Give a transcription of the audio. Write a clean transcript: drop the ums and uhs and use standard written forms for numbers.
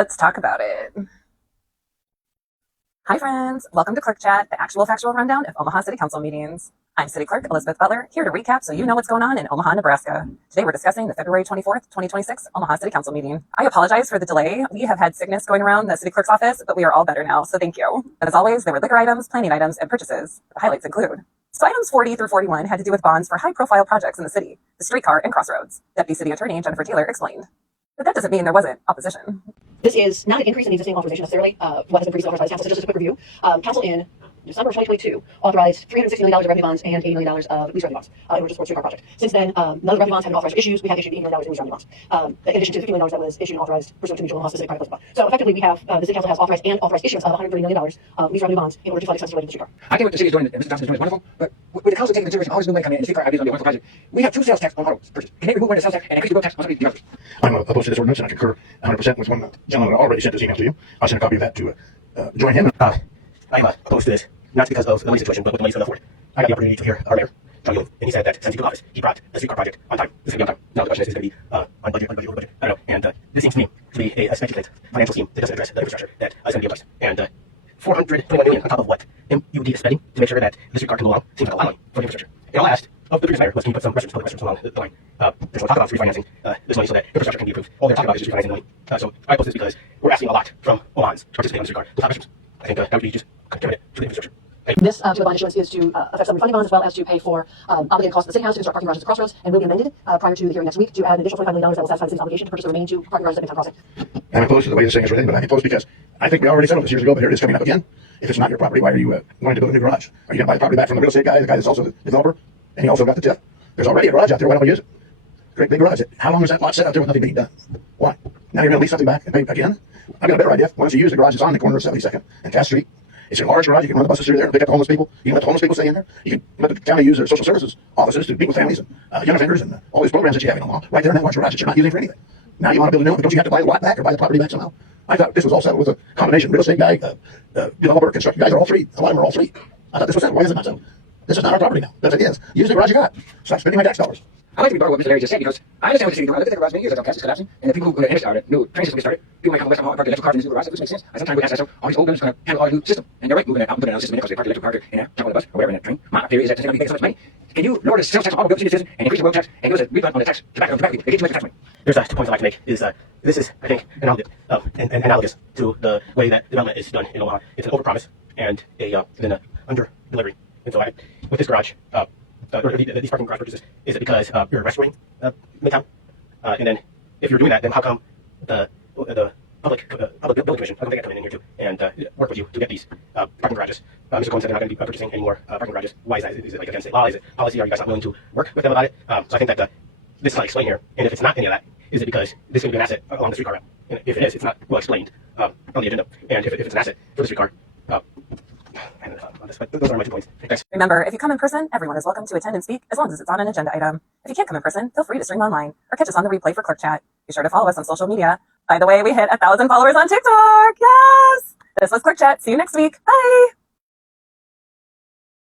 Let's talk about it. Hi, friends. Welcome to Clerk Chat, the actual factual rundown of Omaha City Council meetings. I'm City Clerk Elizabeth Butler, here to recap so you know what's going on in Omaha, Nebraska. Today we're discussing the February 24th, 2026 Omaha City Council meeting. I apologize for the delay. We have had sickness going around the City Clerk's office, but we are all better now, so thank you. But as always, there were liquor items, planning items, and purchases. The highlights include so items 40 through 41 had to do with bonds for high-profile projects in the city, the streetcar and crossroads. Deputy City Attorney Jennifer Taylor explained. But that doesn't mean there wasn't opposition. This is not an increase in the existing authorization necessarily, what has been previously authorized by the council. So just as a quick review, council in December of 2022 authorized $360 million of revenue bonds and $80 million of lease revenue bonds in order to support streetcar project. Since then, none of the revenue bonds have been authorized for issues. We have issued $80 million in lease revenue bonds, in addition to the $50 million that was issued and authorized pursuant to mutual Omaha specific private placement bond. So effectively, we have the city council has authorized issuance of $130 million lease revenue bonds in order to fund expenses related to the streetcar. I think what the city is doing, and Mr. Johnson is doing, is wonderful. But with the council taking into consideration all this new money coming in, and the streetcar ideas on the wonderful project, we have two sales tax on auto purchase. Can they remove one of the sales tax and increase the road tax on some of these others? I'm opposed to this ordinance, and I concur 100% with one gentleman that already sent this email to you. I'll send a copy of that to join him. I'm opposed to this, not because of the money situation, but with the money's going to afford. I got the opportunity to hear our mayor, John Young, and he said that since he took office, he brought the streetcar project on time. This is going to be on time. Now the question is it going to be on budget, over budget? I don't know. And this seems to me to be a speculative financial scheme that doesn't address the infrastructure that is going to be in place. And $421 million on top of what MUD is spending to make sure that the streetcar can go along seems like a lot of money for the infrastructure. And I'll ask of the previous mayor, let's can you put some restrooms, public restrooms along the line. There's no talk about refinancing this money so that infrastructure can be improved. All they're talking about is just refinancing money. So I oppose this because we're asking a lot from Omahans to participate on the streetcar without restrooms. I think that would be just contributed to the infrastructure. This particular bond issuance is to affect some refunding bonds as well as to pay for obligated costs of the city house to construct parking garages at Crossroads, and will be amended prior to the hearing next week to add an additional $25 million that will satisfy the city's obligation to purchase the remaining two parking garages at Midtown Crossing. I'm opposed to the way this thing is written, but I'm opposed because I think we already settled this years ago, but here it is coming up again. If it's not your property, why are you going to build a new garage? Are you going to buy the property back from the real estate guy, the guy that's also the developer, and he also got the tip? There's already a garage out there. Why don't we use it? Great big garage. How long is that lot set out there with nothing being done? Why? Now you're going to lease something back and pay again? I've got a better idea. Why don't you use the garage that's on the corner of 72nd and Cass Street? It's a large garage. You can run the buses through there and pick up the homeless people. You can let the homeless people stay in there. You can let the county use their social services offices to meet with families and young offenders and all these programs that you have in Omaha right there in that large garage that you're not using for anything. Now you want to build a new one, but don't you have to buy the lot back or buy the property back somehow? I thought this was all settled with a combination. Real estate guy, developer, construction guys are all three. A lot of them are all three. I thought this was settled. Why is it not settled? This is not our property now. That's what it is. Use the garage you got. Stop spending my tax dollars. I like to be part of what Mr. Larry just said because I understand what the city doing. I look at the garage many years ago, cash is collapsing, and the people who started, new train system started, people might come to West Omaha and park electric cars in this new garage, which makes sense. I sometimes would ask myself, all these old buildings are going to handle all the new system. And they're right, moving it out and putting another system in it because they park the electric car in a jump on the bus or whatever in a train. My theory is that since they're going to be making so much money, can you lower the sales tax on automobiles in the citizen and increase the road tax and give us a refund on the tax tobacco people? It gets too much tax money. There's 2 points I'd like to make. This is, I think, analogous to the way that development is done in Omaha. It's an overpromise and an under delivery. And so with this garage, or these parking garage purchases, is it because you're restoring Midtown? And then if you're doing that, then how come the public building commission, how come they got to come in here too and work with you to get these parking garages? Mr. Cohen said they're not going to be purchasing any more parking garages. Why is that? Is it like against state law? Is it policy? Are you guys not willing to work with them about it? So I think that this is not explained here. And if it's not any of that, is it because this is going to be an asset along the streetcar route? And if it is, it's not well explained on the agenda. And if it's an asset for the streetcar, those are my 2 points. Thanks. Remember, if you come in person, everyone is welcome to attend and speak as long as it's on an agenda item. If you can't come in person, feel free to stream online or catch us on the replay for Clerk Chat. Be sure to follow us on social media. By the way, we hit 1,000 followers on TikTok. Yes! This was Clerk Chat. See you next week. Bye!